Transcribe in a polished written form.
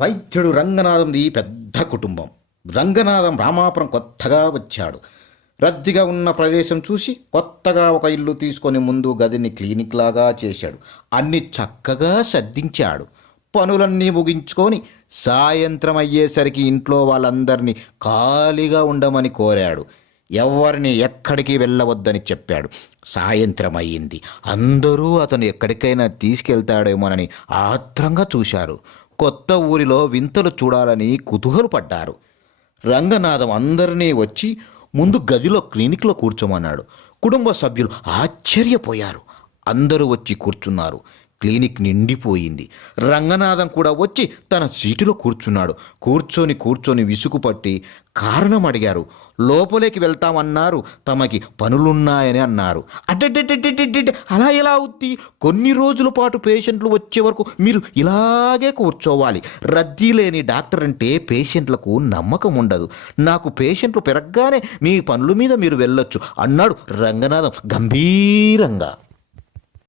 వైద్యుడు రంగనాథంది పెద్ద కుటుంబం. రంగనాథం రామాపురం కొత్తగా వచ్చాడు. రద్దీగా ఉన్న ప్రదేశం చూసి కొత్తగా ఒక ఇల్లు తీసుకొని ముందు గదిని క్లినిక్ లాగా చేశాడు. అన్ని చక్కగా సర్దించాడు. పనులన్నీ ముగించుకొని సాయంత్రం అయ్యేసరికి ఇంట్లో వాళ్ళందరినీ ఖాళీగా ఉండమని కోరాడు. ఎవరిని ఎక్కడికి వెళ్ళవద్దని చెప్పాడు. సాయంత్రం అయ్యింది. అందరూ అతను ఎక్కడికైనా తీసుకెళ్తాడేమోనని ఆత్రంగా చూశారు. కొత్త ఊరిలో వింతలు చూడాలని కుతూహలపడ్డారు. రంగనాథం అందరినీ వచ్చి ముందు గదిలో క్లినిక్లో కూర్చోమన్నాడు. కుటుంబ సభ్యులు ఆశ్చర్యపోయారు. అందరూ వచ్చి కూర్చున్నారు. క్లినిక్ నిండిపోయింది. రంగనాథం కూడా వచ్చి తన సీటులో కూర్చున్నాడు. కూర్చొని విసుగుపట్టి కారణం అడిగారు. లోపలికి వెళ్తామన్నారు. తమకి పనులున్నాయని అన్నారు. అడ్డడ్డడ్డడ్డడ్డ అలా ఎలా అవుద్ది? కొన్ని రోజుల పాటు పేషెంట్లు వచ్చే వరకు మీరు ఇలాగే కూర్చోవాలి. రద్దీ లేని డాక్టర్ అంటే పేషెంట్లకు నమ్మకం ఉండదు. నాకు పేషెంట్లు పెరగగానే మీ పనుల మీద మీరు వెళ్ళొచ్చు అన్నాడు రంగనాథం గంభీరంగా.